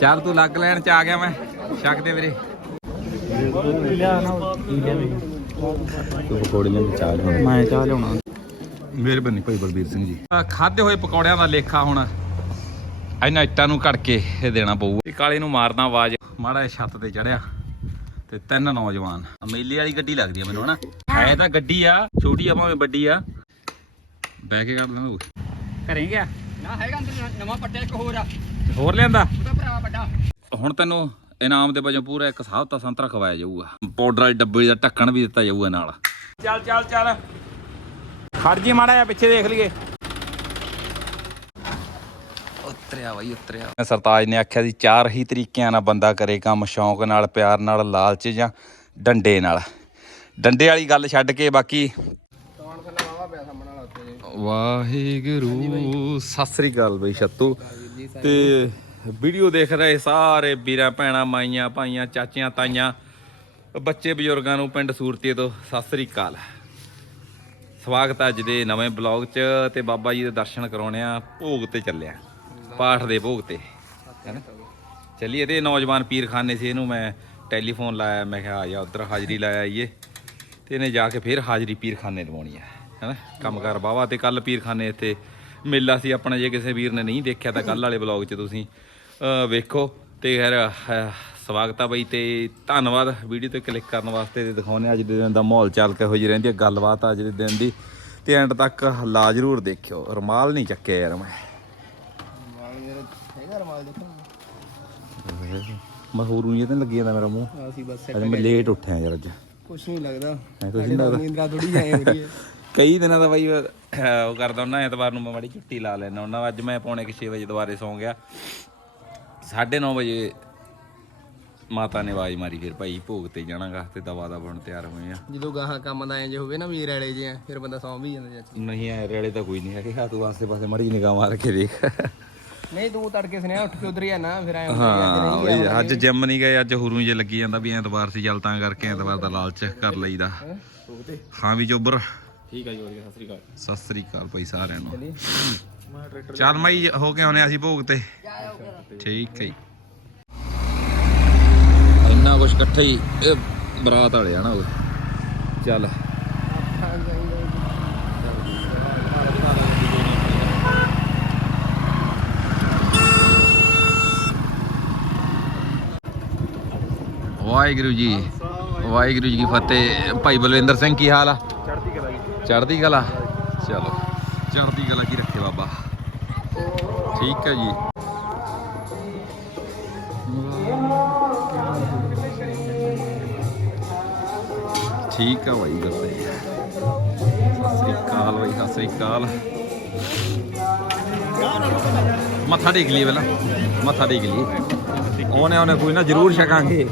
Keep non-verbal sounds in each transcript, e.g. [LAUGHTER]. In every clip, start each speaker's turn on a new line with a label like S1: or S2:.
S1: ਚੱਲ ਤੂੰ ਲੱਗ ਲੈਣ ਚ ਆ ਗਿਆ ਮੈਂ। ਸ਼ੱਕ ਦੇ ਵੀਰੇ। ਤੂੰ ਪਕੌੜੇ ਲੈਣ ਚਾਹ
S2: ਮੈਂ ਚਾਹ ਲਿਆਉਣਾ।
S1: ਮਿਹਰਬਾਨੀ ਭਾਈ ਬਲਬੀਰ ਸਿੰਘ ਜੀ। ਖਾਦੇ ਹੋਏ ਪਕੌੜਿਆਂ ਦਾ ਲੇਖਾ ਹੁਣ। ਇਹਨਾਂ ਇੱਟਾਂ ਨੂੰ ਘੜ ਕੇ ਇਹ ਦੇਣਾ ਪਊਗਾ ਇਹ ਕਾਲੇ ਨੂੰ ਮਾਰਦਾ ਆਵਾਜ਼। ਮਾੜਾ ਜਿਹਾ ਛੱਤ ਤੇ ਚੜਿਆ ਤੇ ਤਿੰਨ ਨੌਜਵਾਨ। ਅਮੇਲੀ ਵਾਲੀ ਗੱਡੀ ਲੱਗਦੀ ਆ ਮੈਨੂੰ ਹਨਾ। ਹੈ ਤਾਂ ਗੱਡੀ ਆ ਛੋਟੀ ਆ ਭਾਵੇਂ ਵੱਡੀ ਆ। ਬਹਿ ਕੇ ਕਰ ਲੈਣਾ ਘਰੇ ਗਿਆ।
S2: ਨਾ ਹੈਗਾ ਅੰਦਰ ਨਵਾਂ ਪੱਟਿਆ ਇੱਕ ਹੋਰ ਆ।
S1: ਹੋਰ ਲਿਆਂਦਾ?
S2: ਉਹਦਾ ਭਰਾ ਵੱਡਾ।
S1: ਹੁਣ ਤੈਨੂੰ ਇਨਾਮ ਦੇ ਵਜੋਂ ਪੂਰਾ ਇੱਕ ਸਾਹਬਤਾ ਸੰਤਰਾ ਖਵਾਇਆ ਜਾਊਗਾ। ਪਾਊਡਰ ਵਾਲੀ ਡੱਬੇ ਦਾ ਢੱਕਣ ਵੀ ਦਿੱਤਾ ਜਾਊਗਾ ਨਾਲ। ਚੱਲ ਚੱਲ ਚੱਲ। ਖੜ ਜੀ ਮਾੜਾ ਜਿਹਾ ਪਿੱਛੇ ਦੇਖ ਲਈਏ। ਉਤਰਿਆ ਬਈ ਉਤਰਿਆ। ਸਰਤਾਜ ਨੇ ਆਖਿਆ ਸੀ ਚਾਰ ਹੀ ਤਰੀਕਿਆਂ ਨਾਲ ਬੰਦਾ ਕਰੇ ਕੰਮ ਸ਼ੌਂਕ ਨਾਲ ਪਿਆਰ ਨਾਲ ਲਾਲਚ ਜਾਂ ਡੰਡੇ ਨਾਲ। ਡੰਡੇ ਵਾਲੀ ਗੱਲ ਛੱਡ ਕੇ ਬਾਕੀ
S2: ਕੌਣ ਖੰਨਾ ਵਾਵਾ ਪਿਆ ਸਾਹਮਣੇ ਵਾਲਾ ਉੱਤੇ
S1: ਵਾਹਿਗੁਰੂ ਸਤਿ ਸ੍ਰੀ ਅਕਾਲ ਬਈ ਛੱਤੂ। ਤੇ ਵੀਡੀਓ ਦੇਖ ਰਹੇ ਸਾਰੇ ਵੀਰਾਂ ਭੈਣਾਂ ਮਾਈਆਂ ਭਾਈਆਂ ਚਾਚੀਆਂ ਤਾਈਆਂ ਬੱਚੇ ਬਜ਼ੁਰਗਾਂ ਨੂੰ ਪਿੰਡ ਸੂਰਤੀ ਤੋਂ ਸਤਿ ਸ੍ਰੀ ਅਕਾਲ। ਸਵਾਗਤ ਹੈ ਅੱਜ ਦੇ ਨਵੇਂ ਬਲੌਗ 'ਚ ਤੇ ਬਾਬਾ ਜੀ ਦੇ ਦਰਸ਼ਨ ਕਰਾਉਣੇ ਆ ਭੋਗ ਤੇ ਚੱਲਿਆ ਪਾਠ ਦੇ ਭੋਗ ਤੇ ਚੱਲੀਏ ਤੇ ਨੌਜਵਾਨ ਪੀਰਖਾਨੇ ਸੀ ਇਹਨੂੰ ਮੈਂ ਟੈਲੀਫੋਨ ਲਾਇਆ ਮੈਂ ਕਿਹਾ ਆ ਜਾ ਉਧਰ ਹਾਜ਼ਰੀ ਲਾਇਆ ਆਈਏ। ਤੇ ਇਹਨੇ ਜਾ ਕੇ ਫਿਰ ਹਾਜ਼ਰੀ ਪੀਰਖਾਨੇ ਲਵਾਉਣੀ ਹੈ ਹੈਨਾ? ਕੰਮਕਾਰ ਬਾਵਾ ਤੇ ਕੱਲ ਪੀਰਖਾਨੇ ਇੱਥੇ ਮੇਲਾ ਸੀ ਆਪਣਾ ਜੇ ਕਿਸੇ ਵੀਰ ਨੇ ਨਹੀਂ ਦੇਖਿਆ ਤਾਂ ਕੱਲ ਵਾਲੇ ਬਲੌਗ 'ਚ ਤੁਸੀਂ ਵੇਖੋ। ਤੇ ਖੈਰ ਅਹ, ਸਵਾਗਤ ਆ ਬਈ ਤੇ ਧੰਨਵਾਦ। ਵੀਡੀਓ ਤੇ ਕਲਿੱਕ ਕਰਨ ਵਾਸਤੇ ਤੇ ਦਿਖਾਉਣੇ ਅੱਜ ਦੇ ਦਿਨ ਦਾ ਮਾਹੌਲ ਚੱਲ ਕੇ ਹੋ ਜੀ ਰਹਿੰਦੀ ਹੈ ਗੱਲਬਾਤ ਅੱਜ ਦੇ ਦਿਨ ਦੀ। ਤੇ ਐਂਡ ਤੱਕ ਲਾ ਜ਼ਰੂਰ ਦੇਖਿਓ। ਰਮਾਲ ਨਹੀਂ ਚੱਕਿਆ ਯਾਰ ਮੈਂ।
S2: ਹੈਗਾ ਰਮਾਲ ਦੇਖੋ
S1: ਮੈਂ ਹੋਰ ਨੂੰ ਇਹ ਤਾਂ ਲੱਗੀ ਜਾਂਦਾ ਮੇਰਾ ਮੂੰਹ।
S2: ਅਸੀਂ ਬਸ
S1: ਅੱਜ ਮੈਂ ਲੇਟ ਉੱਠਿਆ ਯਾਰ ਅੱਜ।
S2: ਕੁਛ ਨਹੀਂ ਲੱਗਦਾ।
S1: ਕੁਝ ਨਹੀਂ ਲੱਗਦਾ।
S2: ਨੀਂਦਰਾ ਥੋੜੀ ਜਾਏ ਹੋ ਰਹੀ ਹੈ।
S1: ਕਈ ਦਿਨਾਂ ਦਾ ਬਾਈ ਉਹ ਕਰਦਾ ਹੁੰਦਾ ਐਤਵਾਰ ਨੂੰ ਮੈਂ ਮਾੜੀ ਛੁੱਟੀ ਲਾ ਲੈਣਾ ਹੁੰਦਾ ਅੱਜ ਮੈਂ ਪੌਣੇ 6 ਵਜੇ ਦੁਬਾਰੇ ਸੌਂ ਗਿਆ। 9:30 ਵਜੇ ਮਾਤਾ ਨੇ ਆਵਾਜ਼ ਮਾਰੀ ਫਿਰ ਭਾਈ ਭੋਗ ਤੇ ਜਾਣਾਗਾ ਤੇ ਦਵਾ ਦਾ ਬਣ ਤਿਆਰ ਹੋਏ ਆ।
S2: ਜਦੋਂ ਗਾਹਾਂ ਕੰਮ ਦਾ ਐਂ ਜੇ ਹੋਵੇ ਨਾ ਵੀਰ ਵਾਲੇ ਜੇ ਆ ਫਿਰ ਬੰਦਾ ਸੌਂ ਵੀ ਜਾਂਦਾ ਚਾਚੀ।
S1: ਨਹੀਂ ਐ ਰੇਲੇ ਤਾਂ ਕੋਈ ਨਹੀਂ ਹੈਗੇ ਹਾਂ ਤੂੰ ਆਸੇ ਪਾਸੇ ਮੜੀ ਨਿਗਾਹ ਮਾਰ ਕੇ ਦੇਖ।
S2: ਨਹੀਂ ਤੂੰ ਤੜਕੇ ਸੁਨੇਹਾ ਉੱਠ ਕੇ ਉਧਰ ਹੀ ਆ ਨਾ ਫਿਰ ਐਂ
S1: ਹਾਂ ਬਈ ਅੱਜ ਜਿਮ ਨਹੀਂ ਗਏ ਅੱਜ ਹੁਰੂ ਜੇ ਲੱਗੀ ਜਾਂਦਾ ਵੀ ਐਤਵਾਰ ਸੀ ਚੱਲ ਤਾਂ ਕਰਕੇ ਐਤਵਾਰ ਦਾ ਲਾਲਚ ਕਰ ਲਈਦਾ। ਹਾਂ? ਵੀ ਜੋਬਰ
S2: ਠੀਕ ਆ ਜੀ ਵਧੀਆ ਸਤਿ ਸ੍ਰੀ ਅਕਾਲ।
S1: ਸਤਿ ਸ੍ਰੀ ਅਕਾਲ ਭਾਈ ਸਾਰਿਆਂ ਨੂੰ। ਚੱਲ ਮਾਈ ਹੋ ਕੇ ਆਉਨੇ ਅਸੀਂ ਭੋਗ ਤੇ। ਠੀਕ ਹੈ ਜੀ। ਇੰਨਾ ਕੁਛ ਇਕੱਠੇ ਹੀ ਇਹ ਬਰਾਤ ਵਾਲੇ ਆ ਨਾ ਉਹ। ਚੱਲ। ਵਾਹਿਗੁਰੂ ਜੀ ਵਾਹਿਗੁਰੂ ਜੀ ਕੀ ਫਤਿਹ। ਭਾਈ ਬਲਵਿੰਦਰ ਸਿੰਘ ਕੀ ਹਾਲ ਆ?
S2: ਚੜ੍ਹਦੀ ਕਲਾ।
S1: ਚਲੋ, ਚੜ੍ਹਦੀ ਕਲਾ ਕੀ ਰੱਖੇ ਬਾਬਾ? ਠੀਕ ਹੈ ਜੀ। ਠੀਕ ਆ ਭਾਈ ਦੱਸੇ ਸਤਿ ਸ੍ਰੀ ਅਕਾਲ ਭਾਈ ਸਤਿ ਸ੍ਰੀ ਅਕਾਲ ਮੱਥਾ ਟੇਕ ਲਈ ਪਹਿਲਾਂ। ਮੱਥਾ ਟੇਕ ਲਈ ਉਹਨੇ ਉਹਨੇ ਕੋਈ ਨਾ ਜ਼ਰੂਰ ਛਕਾਂਗੇ।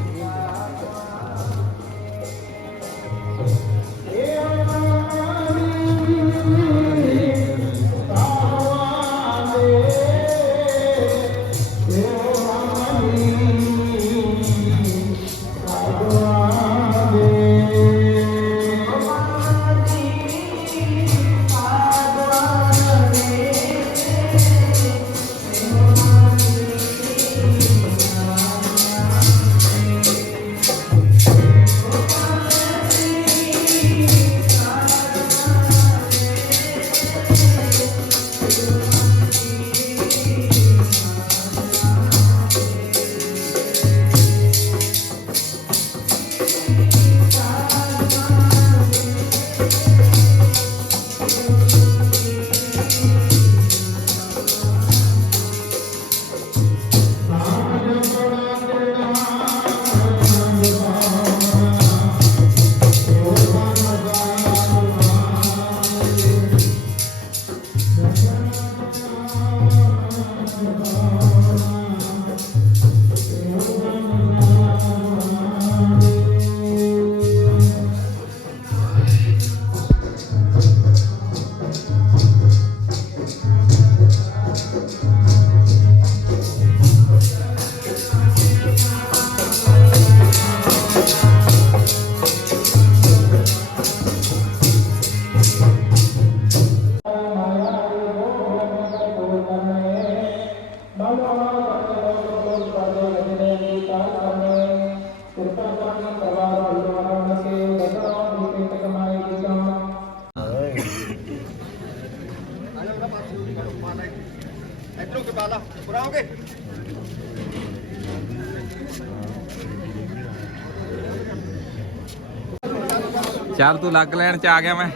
S1: ਚੱਲ ਤੂੰ ਲੱਗ ਲੈਣ ਚ ਆ ਗਿਆ ਮੈਂ।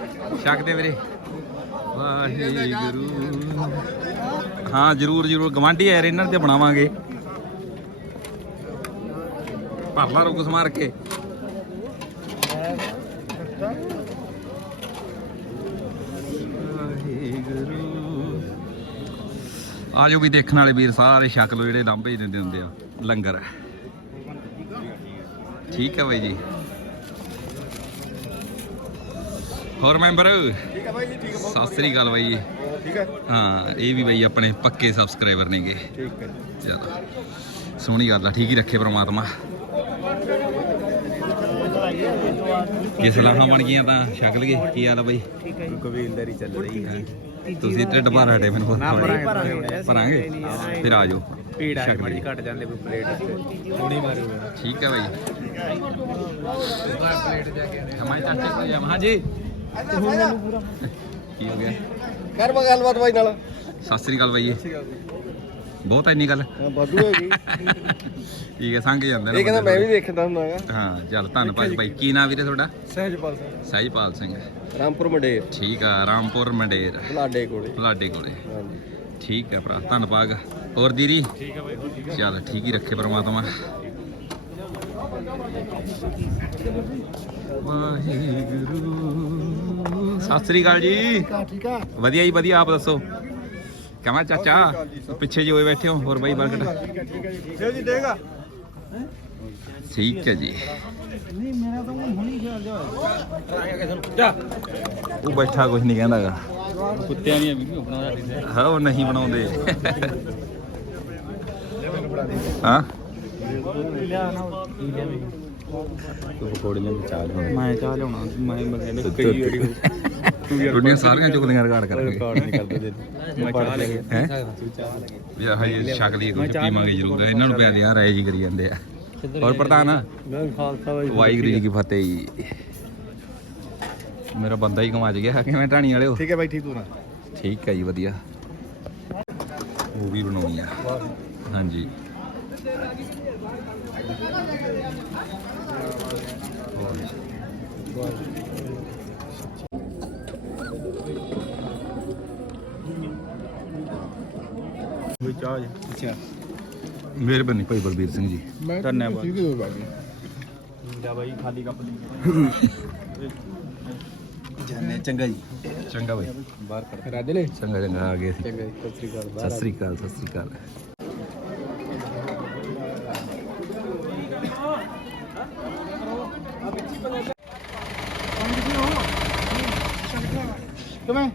S1: ਛੱਕ ਦੇ ਵੀਰੇ। ਵਾਹਿਗੁਰੂ। ਹਾਂ, ਜਰੂਰ ਜਰੂਰ। ਗਵਾਂਢੀ ਯਾਰ ਇਹਨਾਂ ਤੇ ਬਣਾਵਾਂਗੇ। ਭਰ ਲਾ ਰੁਕ ਸਮਾਰ ਕੇ। ਆਜੋ ਵੀ ਦੇਖਣ ਵਾਲੇ ਵੀਰ, ਸਾਰੇ ਛਕ ਲੋ ਜਿਹੜੇ ਲਾਂਭੇ ਦਿੰਦੇ ਹੁੰਦੇ ਆ। ਲੰਗਰ। ਠੀਕ ਹੈ ਬਾਈ ਜੀ। ਹੋਰ ਮੈਂਬਰ?
S3: ਠੀਕ ਹੈ ਬਾਈ ਜੀ ਠੀਕ ਹੈ
S1: ਸਤਿ ਸ੍ਰੀ ਅਕਾਲ ਬਾਈ ਜੀ।
S3: ਠੀਕ ਹੈ
S1: ਹਾਂ ਇਹ ਵੀ ਬਾਈ ਆਪਣੇ ਪੱਕੇ ਸਬਸਕ੍ਰਾਈਬਰ ਨੇਗੇ।
S3: ਠੀਕ ਹੈ
S1: ਚਲੋ ਸੋਹਣੀ ਗੱਲ ਆ ਠੀਕ ਹੀ ਰੱਖੇ ਪ੍ਰਮਾਤਮਾ। ਜੇ ਸਲਾਹਾਂ ਬਣ ਗਈਆਂ ਤਾਂ ਛਕ ਲਈਏ ਕੀ ਹਾਲ ਆ ਬਾਈ?
S3: ਕਬੀਲਦਾਰੀ ਚੱਲ ਰਹੀ ਹੈ
S1: ਤੁਸੀਂ ਢਿੱਡ ਭਰ ਹਟੇ ਮੈਨੂੰ ਨਾ
S3: ਭਰਾਂਗੇ।
S1: ਭਰਾਂਗੇ ਫਿਰ ਆ ਜਾਓ।
S3: ਭੀੜ ਆ ਮਾੜੀ। ਘਟ ਜਾਂਦੇ ਕੋਈ ਪਲੇਟ ਹੁਣੀ ਮਾਰੇ
S1: ਠੀਕ ਹੈ ਬਾਈ।
S2: ਪਲੇਟ ਜਾ। ਕੇ
S1: ਜਾਵਾਂ ਹਾਂਜੀ। ਕੀ ਹੋ ਗਿਆ?
S3: ਕਰ ਬਾ ਗੱਲਬਾਤ ਬਾਈ ਨਾਲ।
S1: ਸਤਿ ਸ੍ਰੀ ਅਕਾਲ ਬਾਈ ਜੀ। ਬਹੁਤ ਇੰਨੀ ਗੱਲ?
S3: ਬਾਦੂ ਹੋ ਗਈ
S1: ਠੀਕ ਹੈ ਸੰਗ ਜਾਂਦੇ ਨੇ
S3: ਇਹ ਕਹਿੰਦਾ
S1: ਬੰਦੇ
S3: ਮੈਂ ਵੀ ਦੇਖਦਾ ਹੁੰਦਾ ਹੈਗਾ।
S1: ਹਾਂ ਚੱਲ ਧੰਨਵਾਦ ਬਾਈ। ਕੀ ਨਾਮ ਵੀਰੇ ਤੁਹਾਡਾ?
S3: ਸਹਿਜਪਾਲ ਸਿੰਘ।
S1: ਸਹਿਜਪਾਲ ਸਿੰਘ।
S3: ਰਾਮਪੁਰ ਮੰਡੇਰ।
S1: ਠੀਕ ਆ ਰਾਮਪੁਰ ਮੰਡੇਰ।
S3: ਬਲਾਡੇ ਕੋਲੇ।
S1: ਬਲਾਡੇ ਕੋਲੇ।
S3: ਹਾਂਜੀ।
S1: ਠੀਕ ਹੈ ਭਰਾ ਧੰਨਵਾਦ ਹੋਰ ਦੀਦੀ? ਠੀਕ ਹੈ ਬਾਈ ਚੱਲ ਠੀਕ ਹੀ ਰੱਖੇ ਪ੍ਰਮਾਤਮਾ। ਵਾਹਿਗੁਰੂ। ਸਤਿ ਸ੍ਰੀ ਅਕਾਲ ਜੀ।
S3: ਠੀਕ ਆ
S1: ਵਧੀਆ ਜੀ, ਵਧੀਆ, ਆਪ ਦੱਸੋ। ਕਮਾ ਚਾਚਾ, ਪਿੱਛੇ ਜੀ ਹੋਏ ਬੈਠੇ ਹੋ, ਹੋਰ ਬਾਈ ਬਰਕਤ
S3: ਠੀਕ ਹੈ ਜੀ। ਦੇਗਾ
S1: ਠੀਕ ਹੈ ਜੀ
S3: ਨਹੀਂ ਮੇਰਾ ਤਾਂ ਹੁਣੀ ਖਿਆਲ ਜਾ
S1: ਉਹ ਬੈਠਾ ਕੁਝ ਨਹੀਂ ਕਹਿੰਦਾਗਾ।
S2: ਕੁੱਤਿਆਂ ਦੀਆਂ ਵੀਡੀਓ ਬਣਾ ਰਹੇ
S1: ਹਾਂ, ਉਹ ਨਹੀਂ ਬਣਾਉਂਦੇ। ਹਾਂ? ਤੂੰ ਪਕੌੜੇ ਲੈ ਚਾਹ
S2: ਮੈਂ ਚਾਹ ਲਿਆਉਣਾ। ਮੈਂ ਮੰਗਿਆ ਕਈ ਵਾਰੀ [LAUGHS]
S1: ਦੁਨੀਆ ਸਾਰੀਆਂ ਚੁਗਲੀਆਂ ਰਿਕਾਰਡ ਕਰਾਂਗੇ
S3: ਨਹੀਂ ਕਰਦੇ
S2: ਮੈਂ ਚਾਹ ਲੈ ਕੇ
S1: ਹੈ? ਯਾ ਹਜੇ ਸ਼ਕਲੀ ਕੁਝ ਪੀਵਾਂਗੇ ਜ਼ਰੂਰ। ਇਹਨਾਂ ਨੂੰ ਪਿਆਲੇ ਆ ਰਾਏ ਜੀ ਕਰੀ ਜਾਂਦੇ ਆ। ਹੋਰ ਪ੍ਰਧਾਨ?
S3: ਮੈਂ
S1: ਵਾਹਿਗੁਰੂ ਜੀ ਕੀ ਫਤਿਹ ਜੀ। ਮੇਰਾ ਬੰਦਾ ਹੀ ਕਮਾਜ ਗਿਆ। ਕਿਵੇਂ ਢਾਣੀ ਵਾਲਿਓ?
S3: ਠੀਕ ਹੈ ਬਾਈ ਠੀਕ ਤੂੰ ਨਾ?
S1: ਠੀਕ ਹੈ ਜੀ ਵਧੀਆ। ਉਹ ਵੀ ਬਣਾਉਣੀ ਆ। ਹਾਂਜੀ।
S3: ਅੱਛਾ।
S1: ਮਿਹਰਬਾਨੀ ਭਾਈ ਬਲਬੀਰ ਸਿੰਘ ਜੀ।
S3: ਮੈਂ
S2: ਧੰਨਵਾਦ।
S3: ਠੀਕ ਹੋ ਬਾਈ
S2: ਜਾ ਬਾਈ ਖਾਲੀ ਕੱਪ ਦੀ
S3: ਜਾਨੇ ਚੰਗਾ ਜੀ।
S1: ਚੰਗਾ ਭਾਈ
S3: ਬਾਹਰ ਕਰ ਰਾਜੇ ਨੇ
S1: ਚੰਗਾ ਚੰਗਾ ਆ ਗਏ ਸੀ
S3: ਚੰਗਾ ਜੀ, ਸਤਿ ਸ੍ਰੀ ਅਕਾਲ
S1: ਸਤਿ ਸ੍ਰੀ ਅਕਾਲ ਸਤਿ ਸ੍ਰੀ ਅਕਾਲ।
S4: 有没？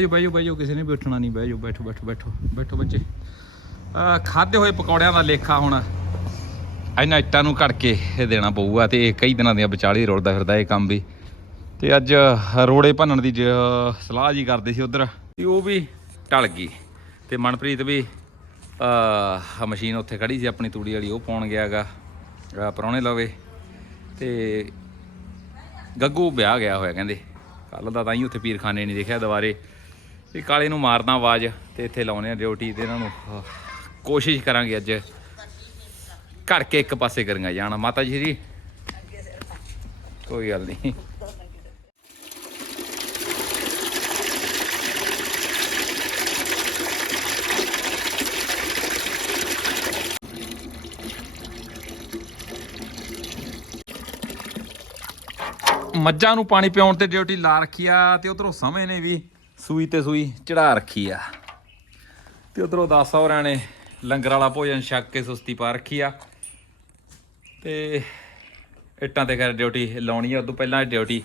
S1: ਬਹਿ ਜਾਓ ਬਹਿ ਜਾਓ ਬਹਿ ਜਾਓ, ਕਿਸੇ ਨੇ ਵੀ ਉੱਠਣਾ ਨਹੀਂ, ਬਹਿ ਜਾਓ, ਬੈਠੋ ਬੈਠੋ ਬੈਠੋ ਬੈਠੋ ਬੱਚੇ। ਆ ਖਾਦੇ ਹੋਏ ਪਕੌੜਿਆਂ ਦਾ ਲੇਖਾ ਹੁਣ। ਇਹਨਾਂ ਇੱਟਾਂ ਨੂੰ ਘੜ ਕੇ ਇਹ ਦੇਣਾ ਪਊਗਾ ਤੇ ਇਹ ਕਈ ਦਿਨਾਂ ਦੀਆਂ ਵਿਚਾਲੇ ਹੀ ਫਿਰਦਾ ਇਹ ਕੰਮ ਵੀ। ਤੇ ਅੱਜ ਰੋੜੇ ਭੰਨਣ ਦੀ ਜ- ਸਲਾਹ ਜੀ ਕਰਦੇ ਸੀ ਉਧਰ। ਉਹ ਵੀ ਟਲ ਗਈ। ਤੇ ਮਨਪ੍ਰੀਤ ਵੀ, ਆ ਮਸ਼ੀਨ ਉੱਥੇ ਖੜੀ ਸੀ ਆਪਣੀ ਤੂੜੀ ਵਾਲੀ, ਉਹ ਪਾਉਣ ਗਿਆਗਾ ਪਰੌਣੇ ਲਵੇ। ਤੇ ਗੱਗੂ ਵਿਆਹ ਗਿਆ ਹੋਇਆ ਕਹਿੰਦੇ। ਕੱਲ ਦਾ ਤਾਂ ਹੀ ਉੱਥੇ ਪੀਰਖਾਨੇ ਨਹੀਂ ਦੇਖਿਆ ਦੁਬਾਰੇ। ਵੀ ਕਾਲੇ ਨੂੰ ਮਾਰਦਾ ਆਵਾਜ਼ ਤੇ ਇੱਥੇ ਲਾਉਣੇ ਆ ਡਿਊਟੀ ਤੇ ਇਹਨਾਂ ਨੂੰ। ਕੋਸ਼ਿਸ਼ ਕਰਾਂਗੇ ਅੱਜ ਘੜ ਕੇ ਇੱਕ ਪਾਸੇ ਕਰਾਂਗਾ ਜਾਣਾ। ਮਾਤਾ ਜੀ ਜੀ, ਕੋਈ ਗੱਲ ਨਹੀਂ। ਮੱਝਾਂ ਨੂੰ ਪਾਣੀ ਪਿਆਉਣ ਤੇ ਡਿਊਟੀ ਲਾ ਰੱਖੀ ਆ ਤੇ ਉਧਰੋਂ ਸਮੇਂ ਨੇ ਵੀ। ਸੂਈ ਤੇ ਸੂਈ ਚੜਾ ਰੱਖੀ ਆ। ਤੇ ਉਧਰੋਂ ਦਾਸਾ ਹੋਰਾਂ ਨੇ ਲੰਗਰ ਵਾਲਾ ਭੋਜਨ ਛਕ ਕੇ ਸੁਸਤੀ ਪਾ ਰੱਖੀ ਆ। ਤੇ ਇੱਟਾਂ ਤੇ ਕਰ ਡਿਊਟੀ ਲਾਉਣੀ ਆ, ਉਦੋਂ ਪਹਿਲਾਂ ਡਿਊਟੀ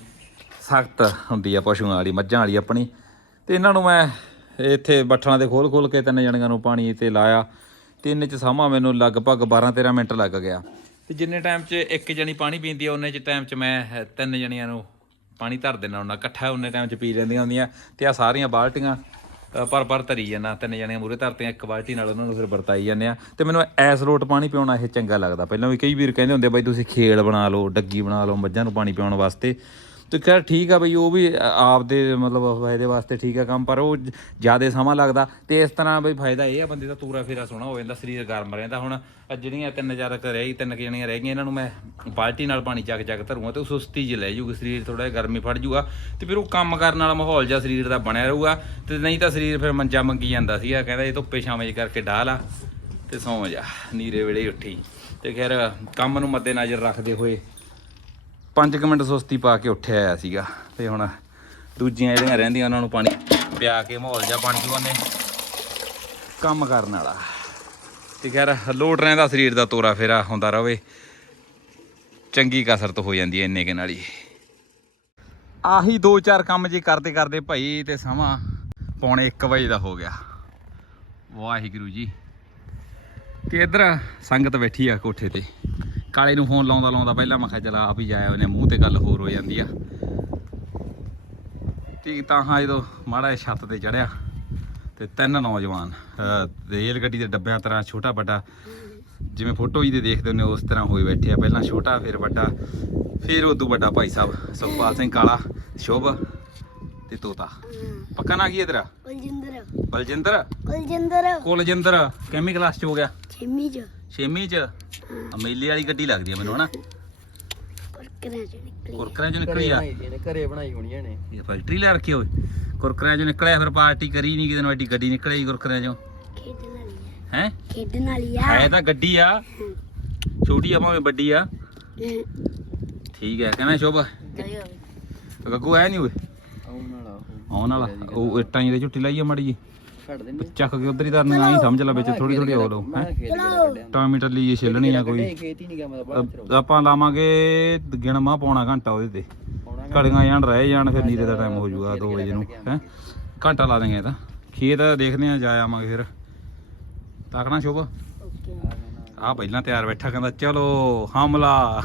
S1: ਸਖਤ ਹੁੰਦੀ ਆ, ਪਸ਼ੂਆਂ ਵਾਲੀ, ਮੱਝਾਂ ਵਾਲੀ ਆਪਣੀ। ਤੇ ਇਹਨਾਂ ਨੂੰ ਮੈਂ ਇੱਥੇ ਬੱਠਲਾਂ ਦੇ ਖੋਲ ਖੋਲ ਕੇ ਤਿੰਨ ਜਣਿਆਂ ਨੂੰ ਪਾਣੀ ਤੇ ਲਾਇਆ। ਤੇ ਇੰਨੇ ਚ ਸਮਾਂ ਮੈਨੂੰ ਲਗਭਗ 12 13 ਮਿੰਟ ਲੱਗ ਗਿਆ। ਤੇ ਜਿੰਨੇ ਟਾਈਮ 'ਚ ਇੱਕ ਜਣੀ ਪਾਣੀ ਪੀਂਦੀ ਆ, ਉਹਨੇ ਚ ਟਾਈਮ 'ਚ ਮੈਂ ਤਿੰਨ ਜਣਿਆਂ ਨੂੰ ਪਾਣੀ ਧਰ ਦੇਣਾ ਉਹਨਾਂ ਇਕੱਠਾ ਉਹਨੇ ਟਾਈਮ 'ਚ ਪੀ ਲੈਂਦੀਆਂ ਹੁੰਦੀਆਂ ਤੇ ਆ ਸਾਰੀਆਂ ਬਾਲਟੀਆਂ ਅ, ਪਰ ਪਰ ਧਰੀ ਜਾਂਦਾ ਤਿੰਨ ਜਣੀਆਂ ਮੂਰੇ ਧਰਤੀਆਂ ਇੱਕ ਬਾਲਟੀ ਨਾਲ ਉਹਨਾਂ ਨੂੰ ਫਿਰ ਵਰਤਾਈ ਜਾਂਦੇ ਆ। ਤੇ ਮੈਨੂੰ ਐਸ ਰੋਟ ਪਾਣੀ ਪਿਉਣਾ ਇਹ ਚੰਗਾ ਲੱਗਦਾ। ਪਹਿਲਾਂ ਵੀ ਕਈ ਵੀਰ ਕਹਿੰਦੇ ਹੁੰਦੇ ਬਾਈ ਤੁਸੀਂ ਖੇਲ ਬਣਾ ਲਓ ਡੱਗੀ ਬਣਾ ਲਓ ਮੱਝਾਂ ਨੂੰ ਪਾਣੀ ਪਿਉਣ ਵਾਸਤੇ। ਤੇ ਖੈਰ ਠੀਕ ਆ ਬਈ, ਉਹ ਵੀ ਆਪਦੇ ਮਤਲਬ ਫਾਇਦੇ ਵਾਸਤੇ ਠੀਕ ਆ ਕੰਮ, ਪਰ ਉਹ ਜ਼ਿਆਦਾ ਸਮਾਂ ਲੱਗਦਾ। ਤੇ ਇਸ ਤਰ੍ਹਾਂ ਬਈ ਫਾਇਦਾ ਇਹ ਆ, ਬੰਦੇ ਦਾ ਤੂਰਾ ਫੇਰਾ ਸੋਹਣਾ ਹੋ ਜਾਂਦਾ, ਸਰੀਰ ਗਰਮ ਰਹਿੰਦਾ। ਹੁਣ ਜਿਹੜੀਆਂ ਤਿੰਨ ਚਾਰ ਕੁ ਰਹੀ ਤਿੰਨ ਕੁ ਜਣੀਆਂ ਰਹਿ ਗਈਆਂ, ਇਹਨਾਂ ਨੂੰ ਮੈਂ ਬਾਲਟੀ ਨਾਲ ਪਾਣੀ ਚੱਕ ਚੱਕ ਧਰੂਗਾ ਤੇ ਉਹ ਸੁਸਤੀ ਜਿਹੀ ਲੈ ਜੂਗੀ, ਸਰੀਰ ਥੋੜਾ ਜਿਹਾ ਗਰਮੀ ਫੜ ਜੂਗਾ ਤੇ ਫਿਰ ਉਹ ਕੰਮ ਕਰਨ ਵਾਲਾ ਮਾਹੌਲ ਜਿਹਾ ਸਰੀਰ ਦਾ ਬਣਿਆ ਰਹੂਗਾ ਤੇ ਨਹੀਂ ਤਾਂ ਸਰੀਰ ਫਿਰ ਮੰਜਾ ਮੰਗੀ ਜਾਂਦਾ ਸੀਗਾ, ਕਹਿੰਦਾ ਇਹ ਧੁੱਪੇ ਛਾਵੇਂ 'ਚ ਕਰਕੇ ਡਾਹ ਲਾ ਤੇ ਸੌਂ ਜਾ, ਨੀਰੇ ਵੇਲੇ ਉੱਠੀ। ਤੇ ਖੈਰ, ਕੰਮ ਨੂੰ ਮੱਦੇ ਨਜ਼ਰ ਰੱਖਦੇ ਹੋਏ 5 ਮਿੰਟ ਸੁਸਤੀ ਪਾ ਕੇ ਉੱਠਿਆ ਆਇਆ ਸੀਗਾ ਤੇ ਹੁਣ ਦੂਜੀਆਂ ਜਿਹੜੀਆਂ ਰਹਿੰਦੀਆਂ ਉਹਨਾਂ ਨੂੰ ਪਾਣੀ ਪਿਆ ਕੇ ਮਾਹੌਲ ਜਿਹਾ ਬਣ ਜੂਗਾ ਨੇ ਕੰਮ ਕਰਨ ਵਾਲਾ। ਤੇ ਖੈਰ ਲੋਟ ਰਹਿੰਦਾ ਸਰੀਰ ਦਾ ਤੋਰਾ ਫੇਰਾ ਹੁੰਦਾ ਰਹੇ ਚੰਗੀ ਕਸਰਤ ਹੋ ਜਾਂਦੀ ਹੈ ਇੰਨੇ ਕੇ ਨਾਲ ਹੀ। ਆਹੀ ਦੋ ਚਾਰ ਕੰਮ ਜੇ ਕਰਦੇ ਕਰਦੇ ਭਾਈ ਤੇ ਸਮਾਂ ਪੌਣੇ 1 ਵਜੇ ਦਾ ਹੋ ਗਿਆ। ਵਾਹਿਗੁਰੂ ਜੀ। ਤੇ ਇਧਰ ਸੰਗਤ ਬੈਠੀ ਆ ਕੋਠੇ ਤੇ। ਕਾਲੇ ਨੂੰ ਫੋਨ ਲਾਉਂਦਾ ਲਾਉਂਦਾ ਪਹਿਲਾਂ ਮੈਂ ਕਿਹਾ ਚਲਾ ਆਪ ਹੀ ਜਾਇਆ ਉਹਨੇ ਮੂੰਹ ਤੇ ਗੱਲ ਹੋਰ ਹੋ ਜਾਂਦੀ ਆ। ਠੀਕ ਤਾਂ ਹਾਂ ਜਦੋਂ ਮਾੜਾ ਜਿਹਾ ਛੱਤ ਤੇ ਚੜਿਆ ਤੇ ਤਿੰਨ ਨੌਜਵਾਨ ਰੇਲ ਗੱਡੀ ਦੇ ਡੱਬਿਆਂ ਤਰ੍ਹਾਂ ਛੋਟਾ ਵੱਡਾ, ਜਿਵੇਂ ਫੋਟੋ ਜੀ ਦੇ ਦੇਖਦੇ ਹੁੰਦੇ ਉਸ ਤਰ੍ਹਾਂ ਹੋਈ ਬੈਠੇ ਆ। ਪਹਿਲਾਂ ਛੋਟਾ, ਫਿਰ ਵੱਡਾ, ਫਿਰ ਉਦੋਂ ਵੱਡਾ ਭਾਈ ਸਾਹਿਬ ਸੁਖਪਾਲ ਸਿੰਘ ਕਾਲਾ, ਸ਼ੁਭ। ਤੇ ਤੋਤਾ ਪੱਕਾ ਨਾ ਕੀ ਹੈ ਤੇਰਾ
S5: ਕੁਲਜਿੰਦਰ
S1: ਬਲਜਿੰਦਰ
S5: ਕੁਲਜਿੰਦਰ
S1: ਕੁਲਜਿੰਦਰ ਕਿੰਨੀ ਕਲਾਸ ਚ ਹੋ ਗਿਆ
S5: ਛੇਮੀ ਚ
S1: ਛੇਵੀਂ ਚ ਅਮੇਲੀ ਵਾਲੀ ਗੱਡੀ ਲੱਗਦੀ ਆ ਮੈਨੂੰ ਹਨਾ
S5: ਕੁਰਕਰਾ ਚ ਨਿਕਲੀ
S1: ਕੁਰਕਰਿਆਂ ਚੋਂ ਨਿਕਲੀ ਆ
S2: ਇਹਨੇ ਘਰੇ ਬਣਾਈ ਹੋਣੀਆਂ ਨੇ
S1: ਇਹ ਫੈਕਟਰੀ ਲੈ ਰੱਖੀ ਹੋਏ ਕੁਰਕਰਿਆਂ ਚੋਂ ਨਿਕਲਿਆ ਫਿਰ ਪਾਰਟੀ ਕਰੀ ਨਹੀਂ ਕਿਤੇ ਨੂੰ ਐਡੀ ਗੱਡੀ ਨਿਕਲੇ ਜੀ ਕੁਰਕਰਿਆਂ ਚੋਂ
S5: ਖੇਡਣ ਵਾਲੀ ਆ
S1: ਹੈ
S5: ਖੇਡਣ ਵਾਲੀ ਆ
S1: ਹੈ ਤਾਂ ਗੱਡੀ ਆ ਛੋਟੀ ਆ ਭਾਵੇਂ ਵੱਡੀ ਆ ਠੀਕ ਹੈ ਕਹਿੰਦਾ ਸ਼ੁਭ ਗੱਗੂ ਹੈ ਨਹੀਂ ਓਏ
S2: ਆਉਣ ਵਾਲਾ। ਉਹ
S1: ਇੱਟਾਂ ਜਿਹੀ ਦੇ ਝੁੱਟੀ ਲਾਈਏ ਮੜੀ ਜੀ
S2: ਦਿੰਦੇ
S1: ਚੱਕ ਕੇ ਉਧਰ ਹੀ ਤਰਨੀ ਆਈ ਸਮਝ ਲੈ ਵਿੱਚ ਥੋੜੀ ਥੋੜੀ ਹੋ ਲੋ
S2: ਮੈਂ
S1: ਹੈ ਟਮਾਟਰ ਲਈ ਇਹ ਛਿੱਲਣੀ ਆ ਕੋਈ। ਆਪਾਂ ਲਾਵਾਂਗੇ ਗਿਣਮਾ ਪੌਣਾ ਘੰਟਾ ਉਹਦੇ ਤੇ। ਘੜੀਆਂ ਜਾਣ ਰਹਿ ਜਾਣ ਫਿਰ ਨੀਰੇ ਦਾ ਟਾਈਮ ਹੋ ਜਾਊਗਾ 2 ਵਜੇ ਨੂੰ ਹੈ? ਘੰਟਾ ਲਾ ਦੇਂਗੇ ਤਾਂ। ਖੇਤ ਦੇਖਦੇ ਆ ਜਾ ਆਵਾਂਗੇ ਫਿਰ। ਤਾਕਣਾ ਸ਼ੁਭ। ਆ ਪਹਿਲਾਂ ਤਿਆਰ ਬੈਠਾ ਕਹਿੰਦਾ ਚਲੋ ਹਮਲਾ।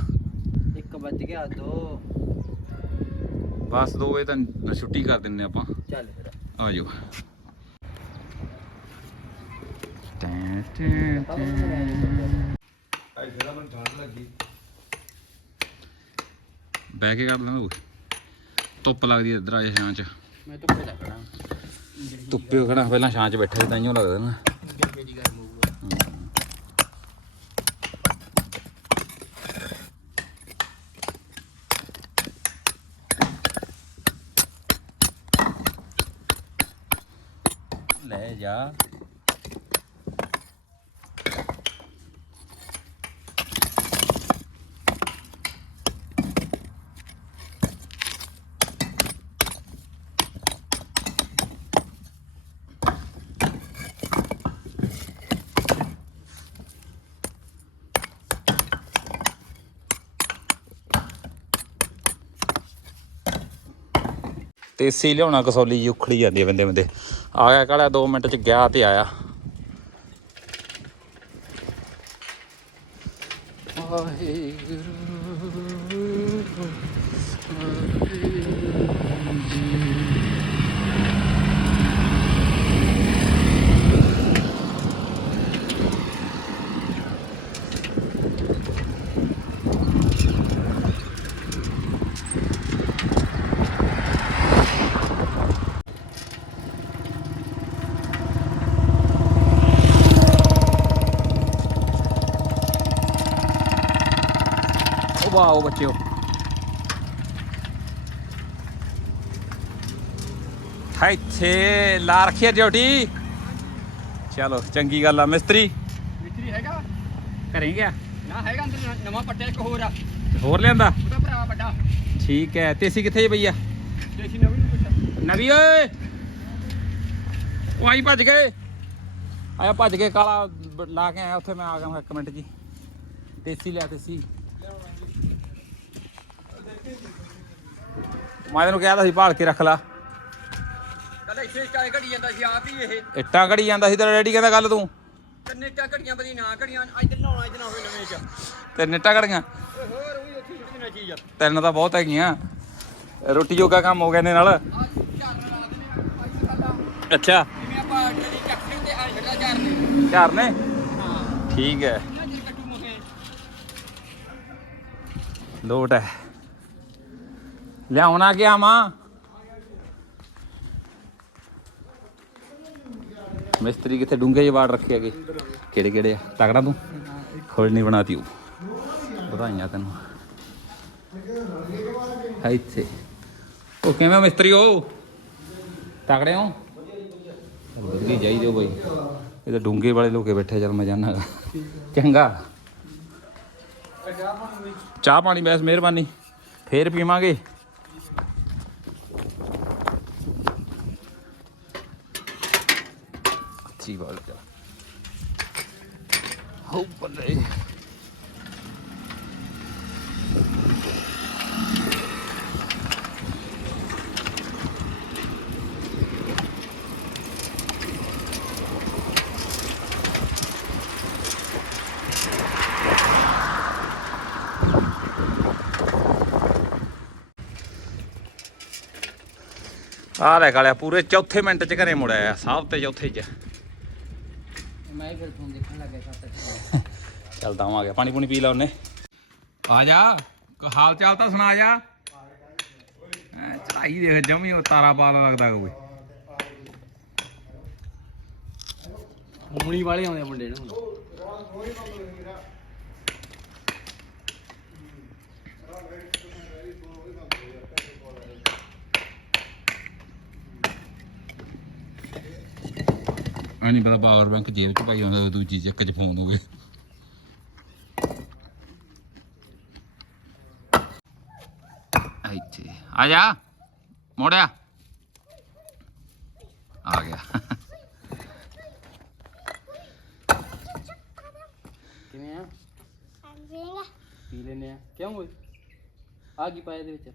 S2: ਇੱਕ ਵੱਜ ਗਿਆ ਦੋ।
S1: ਬਸ 2 ਵਜੇ ਤਾਂ ਛੁੱਟੀ ਕਰ ਦਿੰਨੇ ਆਪਾਂ।
S2: ਚੱਲ ਫਿਰ।
S1: ਆ ਜਾਓ ਟੈਂ ਟੈਂ ਟੈਂ ਬਹਿ ਕੇ ਕਰ ਲੈਣਾ ਤੂੰ ਧੁੱਪ ਲੱਗਦੀ ਇੱਧਰ ਆ ਜਾ ਛਾਂ ਚ।
S2: ਮੈਂ ਧੁੱਪੇ ਲੱਗਣਾ।
S1: ਧੁੱਪੇ ਖੜਾ ਪਹਿਲਾਂ ਛਾਂ ਚ ਬੈਠਾ ਸੀ ਤਾਈਓ ਲੱਗਦਾ ਨਾ। ਦੇਸੀ ਲਿਆਉਣਾ ਕਸੌਲੀ ਜੀ ਉਖੜੀ ਜਾਂਦੀ ਹੈ ਬੰਦੇ ਬੰਦੇ ਆ ਗਿਆ ਕਾਲਾ 2 ਮਿੰਟ ਚ ਗਿਆ ਤੇ ਆਇਆ। ਵਾਹਿਗੁਰੂ। ਵਾਓ ਬੱਚਿਓ। ਇੱਥੇ ਲਾ ਰੱਖਿਆ ਡਿਊਟੀ। ਚਲੋ ਚੰਗੀ ਗੱਲ ਆ ਮਿਸਤਰੀ।
S2: ਮਿੱਤਰੀ ਹੈਗਾ?
S1: ਘਰੇ ਗਿਆ?
S2: ਨਾ ਹੈਗਾ ਅੰਦਰ ਨਵਾਂ ਪੱਟਿਆ ਇੱਕ ਹੋਰ ਆ।
S1: ਹੋਰ ਲਿਆਂਦਾ?
S2: ਉਹਦਾ ਭਰਾ ਵੱਡਾ।
S1: ਠੀਕ ਹੈ ਤੇਸੀ ਕਿੱਥੇ
S2: ਦੇਸੀ ਨਵੀਂ ਨੂੰ ਪੁੱਛ
S1: ਨਵੀ ਓਏ! ਉਹ ਆਈ ਭੱਜ ਗਏ। ਆਇਆ ਭੱਜ ਗਏ ਕਾਲਾ ਲਾ ਕੇ ਆਇਆ ਉੱਥੇ ਮੈਂ ਆ ਗਿਆ ਇੱਕ ਮਿੰਟ ਜੀ। ਤੇਸੀ ਲਿਆ ਤੇਸੀ ਮੈਂ ਤੈਨੂੰ ਕਿਹਾ ਤਾਂ ਸੀ ਭਾਲ ਕੇ ਰੱਖ ਲਾ।
S2: ਕੱਲ ਇੱਥੇ ਚਾਏ ਘੜੀ ਜਾਂਦਾ ਸੀ ਆਪ ਹੀ ਇਹ।
S1: ਇੱਟਾਂ ਘੜੀ ਜਾਂਦਾ ਸੀ ਤੇਰਾ ਡੈਡੀ ਕਹਿੰਦਾ ਗੱਲ ਤੂੰ।
S2: ਕੰਨੇ ਚਾ ਘੜੀਆਂ ਬਦੀ ਨਾ ਘੜੀਆਂ ਇੱਧਰ ਨਹਾਉਣਾ ਇੱਧਰ ਨਾ ਹੋਵੇ ਨਵੇਂ ਚ।
S1: ਤੇ ਨਿੱਟਾਂ ਘੜੀਆਂ?
S2: ਓਏ ਹੋਰ ਉਹ ਉੱਥੇ ਛੁੱਟੀ ਨਾ ਚੀਜ਼। ਆ
S1: ਤਿੰਨ ਤਾਂ ਬਹੁਤ ਹੈਗੀਆਂ। ਰੋਟੀ ਜੋਗਾ ਕੰਮ ਹੋ ਗਿਆ ਇਹਦੇ ਨਾਲ।
S2: ਅੱਜ
S1: ਅੱਛਾ।
S2: ਝਾੜ ਨੇ।
S1: ਨੇ? ਠੀਕ ਹੈ।
S2: ਨਾ
S1: ਲੋਟ ਹੈ। ਲਿਆਉਣਾ ਗਿਆ ਮਾਂ? ਮਿਸਤਰੀ ਕਿੱਥੇ ਡੂੰਘੇ ਜਿਹੇ ਵਾੜ ਰੱਖੇ ਹੈਗੇ। ਕਿਹੜੇ ਕਿਹੜੇ ਆ? ਤਗੜਾ ਤੂੰ? ਖੋਲ ਨਹੀਂ ਬਣਾਤੀ ਉਹ। ਵਧਾਈਆਂ ਤੈਨੂੰ। ਹੈ ਇੱਥੇ। ਉਹ ਕਿਵੇਂ ਮਿਸਤਰੀ ਹੋ ਤਗੜੇ ਹੋ? ਚੱਲ ਵਧੀਆ ਜਾਈਦੇ ਹੋ ਬਈ। ਇਹ ਤਾਂ ਡੂੰਘੇ ਵਾਲੇ ਲੋਕੇ ਬੈਠੇ ਚੱਲ ਮੈਂ ਜਾਣਾ ਚੰਗਾ। ਚਾਹ ਪਾਣੀ ਬੈਸ, ਮਿਹਰਬਾਨੀ। ਫੇਰ ਪੀਵਾਂਗੇ। ਅੱਛੀ ਬਾਤ ਹੈ ਹੋ ਬੱਲੇ। ਆ ਲੈ ਕਾਲਿਆ ਪੂਰੇ ਚੌਥੇ ਮਿੰਟ ਚ ਘਰੇ ਮੁੜਿਆ ਆਇਆ ਤੇ ਚੌਥੇ ਚ।
S2: ਮੈਂ ਫਿਰ ਫੋਨ ਦੇਖਣ ਲੱਗਾ ਸੱਤ
S1: ਚੱਲ ਤਾਂ ਆ ਗਿਆ ਪਾਣੀ ਪੂਣੀ ਪੀ ਲਾ ਉਹਨੇ। ਆ ਜਾ ਕ- ਹਾਲ ਚਾਲ ਤਾਂ ਸੁਣਾ ਜਾ। ਐ ਚੜਾਈ ਦੇਖ ਜਮੀ ਉਹ ਤਾਰਾ ਪਾਲਾ ਲੱਗਦਾ ਕੋਈ।
S2: ਮੁਣੀ ਵਾਲੇ ਆਉਂਦੇ ਆ ਮੁੰਡੇ ਨੂੰ।
S1: ਆ ਨਹੀਂ ਪਤਾ ਪਾਵਰ ਬੈਂਕ ਜੇਬ ਚ ਪਾਈ ਹੁੰਦਾ ਦੂਜੀ ਚੱਕ ਚ ਫੋਨ ਹੋਵੇ। ਇੱਥੇ। ਆ ਜਾ ਮੋੜਿਆ। ਆ ਗਿਆ।
S2: ਕਿਵੇਂ ਆ? ਪੀ ਲੈਨੇ ਆ। ਕਿਉਂ ਓਏ? ਆ ਕੀ ਪਾਇਆ ਇਹਦੇ ਵਿੱਚ?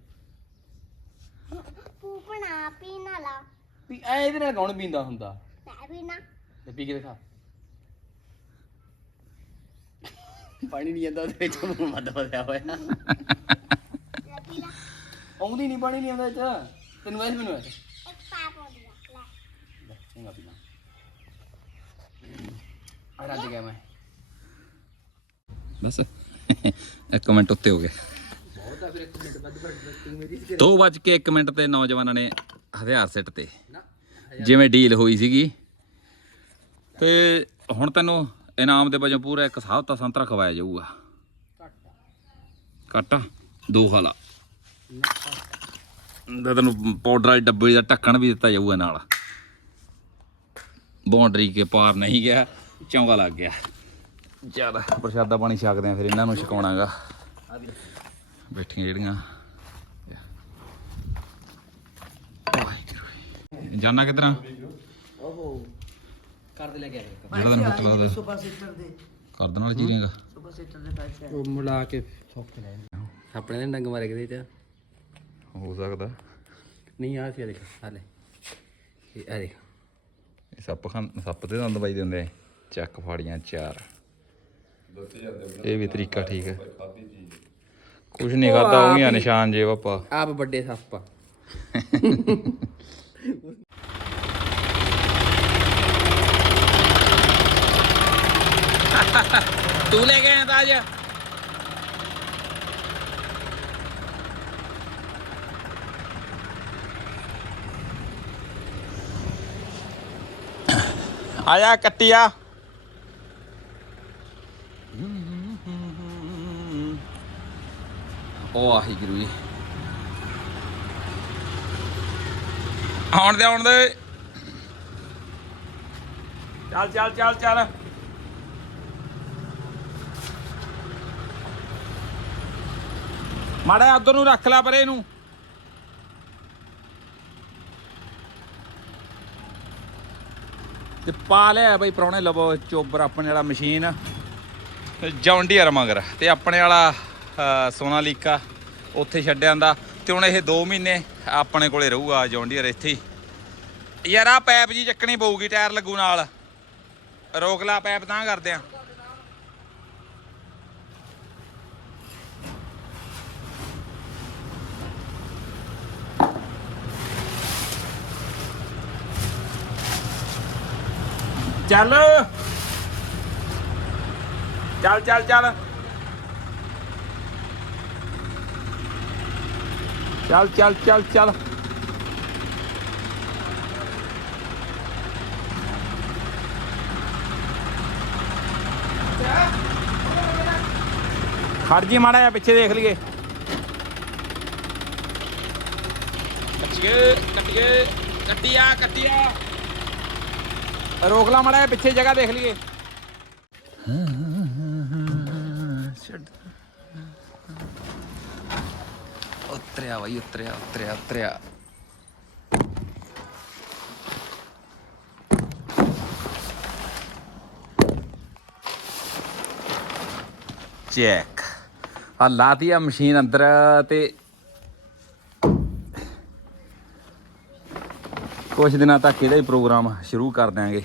S5: ਪੂਪਣਾ ਪੀਣਾ ਲਾ
S2: ਵੀ ਐ ਇਹਦੇ ਨਾਲ ਕੌਣ ਪੀਂਦਾ ਹੁੰਦਾ?
S5: ਮੈਂ ਵੀ ਨਾ
S2: ਤੇ ਪੀ ਕੇ ਦਿਖਾ। ਪਾਣੀ ਨਹੀਂ ਜਾਂਦਾ ਉਹਦੇ ਵਿੱਚ ਮੂੰਹ ਮੱਦ ਫਸਿਆ ਹੋਇਆ।
S5: ਲੈ ਪੀ ਲਾ
S2: ਆਉਂਦੀ ਨਹੀਂ ਪਾਣੀ ਨਹੀਂ ਆਉਂਦਾ ਚ ਤੈਨੂੰ ਐਸ ਮੈਨੂੰ ਐਸ
S5: ਇੱਕ ਪਾਪ ਹੋ ਗਿਆ ਲੈ।
S2: ਲੈ ਚੰਗਾ ਪੀਣਾ ਆ ਰੱਜ ਗਿਆ ਮੈਂ।
S1: ਬਸ। ਇੱਕ ਮਿੰਟ ਉੱਤੇ ਹੋ ਗਏ।
S2: ਬਹੁਤ ਆ ਫਿਰ ਇੱਕ ਮਿੰਟ ਵੱਧ ਵੱਧ ਤੂੰ ਮੇਰੀ
S1: ਦੋ ਵੱਜ ਕੇ 1 ਮਿੰਟ ਤੇ ਨੌਜਵਾਨਾਂ ਨੇ ਹਥਿਆਰ ਸਿੱਟ ਤੇ।
S2: ਨਾ
S1: ਜਿਵੇਂ ਡੀਲ ਹੋਈ ਸੀਗੀ ਤੇ ਹੁਣ ਤੈਨੂੰ ਇਨਾਮ ਦੇ ਵਜੋਂ ਪੂਰਾ ਇੱਕ ਸਾਹਬਤਾ ਸੰਤਰਾ ਖਵਾਇਆ ਜਾਊਗਾ। ਕੱਟ ਦੋ ਖਾਲਾ। ਦਾ ਤੈਨੂੰ ਪਾਊਡਰ ਵਾਲੀ ਡੱਬੇ ਦਾ ਢੱਕਣ ਵੀ ਦਿੱਤਾ ਜਾਊਗਾ ਨਾਲ। ਬਾਉਂਡਰੀ ਕੇ ਪਾਰ ਨਹੀਂ ਗਿਆ ਚੌਂਗਾ ਲੱਗ ਗਿਆ। ਜ਼ਿਆਦਾ ਪ੍ਰਸ਼ਾਦਾ ਪਾਣੀ ਛਕਦੇ ਆ ਫਿਰ ਇਹਨਾਂ ਨੂੰ ਛਕਾਉਣਾਗਾ। ਬੈਠੀਆਂ ਜਿਹੜੀਆਂ। ਜਾਨਾ ਕਿਧਰਾਂ?
S2: ਕਰ ਦੇ ਲੈ ਕੇ ਆਇਆ
S1: ਜਿਹੜਾ ਤੈਨੂੰ ਪੁੱਛ ਲੱਗਦਾ
S3: ਸੁਪਰ ਸਿਸਟਰ ਦੇ।
S1: ਕਰ ਦੇਣਾ ਚੀਰੇਗਾ
S3: ਸੁਪਰ ਸਿਸਟਰ ਦੇ ਪੈਸੇ
S2: ਉਹ ਮੁਲਾ ਕੇ ਥੋਕ ਲੈ ਆਪਣੇ ਨੇ ਡੰਗ ਮਾਰੇ ਕਿਤੇ ਚ?
S1: ਹੋ ਸਕਦਾ।
S2: ਨਹੀਂ ਆ ਸੀ ਦੇਖ ਆ ਲੈ। ਇਹ ਆ ਦੇਖ।
S1: ਇਹ ਸੱਪ ਖਾਂ ਸੱਪ ਤੇ ਦੰਦ ਵੱਜਦੇ ਹੁੰਦੇ ਆ। ਚੱਕ ਫਾੜੀਆਂ ਚਾਰ। ਇਹ ਵੀ ਤਰੀਕਾ ਠੀਕ ਹੈ। ਕੁਝ ਨਹੀਂ ਖਾਦਾ ਉਹ ਨਿਸ਼ਾਨ ਜੇ ਪਾਪਾ।
S2: ਆਪ ਵੱਡੇ ਸੱਪ ਆ। [LAUGHS] [LAUGHS]
S1: ਤੂੰ ਲੈ ਕੇ ਆਇਆ ਤਾਜ [COUGHS] ਆਇਆ ਕੱਟਿਆ। ਉਹ ਆਹੀ ਗੁਰੂ ਜੀ। ਆਉਣ ਦੇ ਆਉਣ ਦੇ। ਚੱਲ ਚੱਲ ਚੱਲ ਚੱਲ। ਮਾੜਾ ਜਿਹਾ ਉੱਧਰ ਨੂੰ ਰੱਖ ਲੈ ਪਰੇ ਨੂੰ। ਤੇ ਪਾ ਲਿਆ ਬਈ ਪ੍ਰਾਹੁਣੇ ਲਵੋ ਚੋਬਰ ਆਪਣੇ ਵਾਲਾ ਮਸ਼ੀਨ। ਜੌਨ ਮਗਰ ਤੇ ਆਪਣੇ ਵਾਲਾ ਅ, ਸੋਨਾਲੀਕਾ ਉੱਥੇ ਛੱਡਿਆਂ ਦਾ। ਤੇ ਹੁਣ ਇਹ 2 ਮਹੀਨੇ ਆਪਣੇ ਕੋਲੇ ਰਹੂਗਾ ਜੌਨ ਇੱਥੇ ਹੀ। ਯਾਰ ਆ ਪੈਪ ਜੀ ਚੱਕਣੀ ਪਊਗੀ ਟਾਇਰ ਲੱਗੂ ਨਾਲ। ਰੋਕ ਲਾ ਪੈਪ ਤਾਂ ਕਰਦੇ ਆ। ਚੱਲ ਚੱਲ ਚੱਲ ਚੱਲ ਚੱਲ ਚੱਲ ਚੱਲ ਚੱਲ ਖੜ ਜੀ ਮਾੜਾ ਜਿਹਾ ਪਿੱਛੇ ਦੇਖ ਲਈਏ ਕੱਟੀਏ ਕੱਟੀਏ ਕੱਟਿਆ ਕੱਟਿਆ ਰੋਕ ਲਾ ਮਾੜਾ ਜਿਹਾ, ਪਿੱਛੇ ਜਗ੍ਹਾ ਦੇਖ ਲਈਏ। ਉਤਰਿਆ ਬਈ, ਉਤਰਿਆ ਉਤਰਿਆ ਉਤਰਿਆ। ਚੈੱਕ। ਆ ਲਾਤੀ ਆ ਮਸ਼ੀਨ ਅੰਦਰ ਤੇ ਕੁਝ ਦਿਨਾਂ ਤੱਕ ਇਹਦਾ ਹੀ ਪ੍ਰੋਗਰਾਮ ਸ਼ੁਰੂ ਕਰ ਦਿਆਂਗੇ।